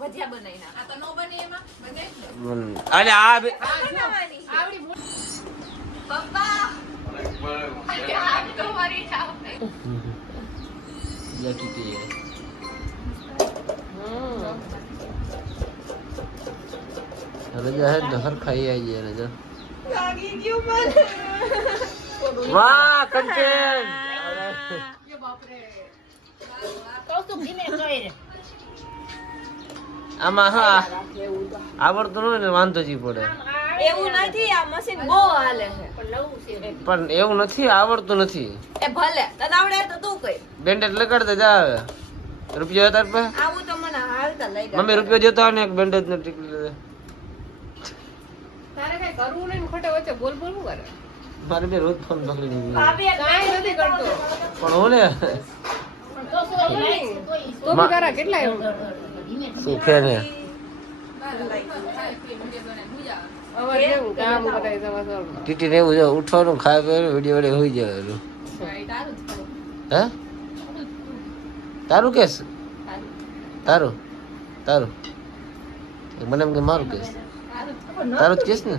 ભજીયા બનાવી નાખ. આ તો નો બને એમાં બને. અરે આ બનાવવાની આવડી પપ્પા આ તો મારી છાપ લટી રજા હે હર ખાઈ આવી રજા લાગી ગયું મને. વાહ કન્ટેન્ટ એ બાપ રે. આમાં હા આવડતું ન હોય ને વાંધો જી પડે એવું નથી આ મશીન બહુ હાલે છે પણ એવું નથી આવડતું નથી એ ભલે તને આવડે તો તું કઈ બેન્ડેજ લગાડ દે જા હવે રૂપિયો તાર પાસે આવું તો મને હાલતા લઈ ગયા મમ્મી રૂપિયો દેતો ને એક બેન્ડેજ ને ટીકલી દે તારે કઈ કરવું નહીં ખોટે વચ્ચે બોલ બોલ શું કરે મારે બે રોજ ફોન પકડી દીધી ભાભી કાઈ નથી કરતો પણ હું ને તો બી કરા કેટલા એવું સુખે ને હવે કેવું કામ કરે સવાર ટીટી ને એવું જો ઉઠવાનું ખાય પીવાનું વિડીયો વડે હોઈ જવાનું હે તારું કેસ તારું તારું મને એમ કે મારું કેસ તારું જ કેસ ને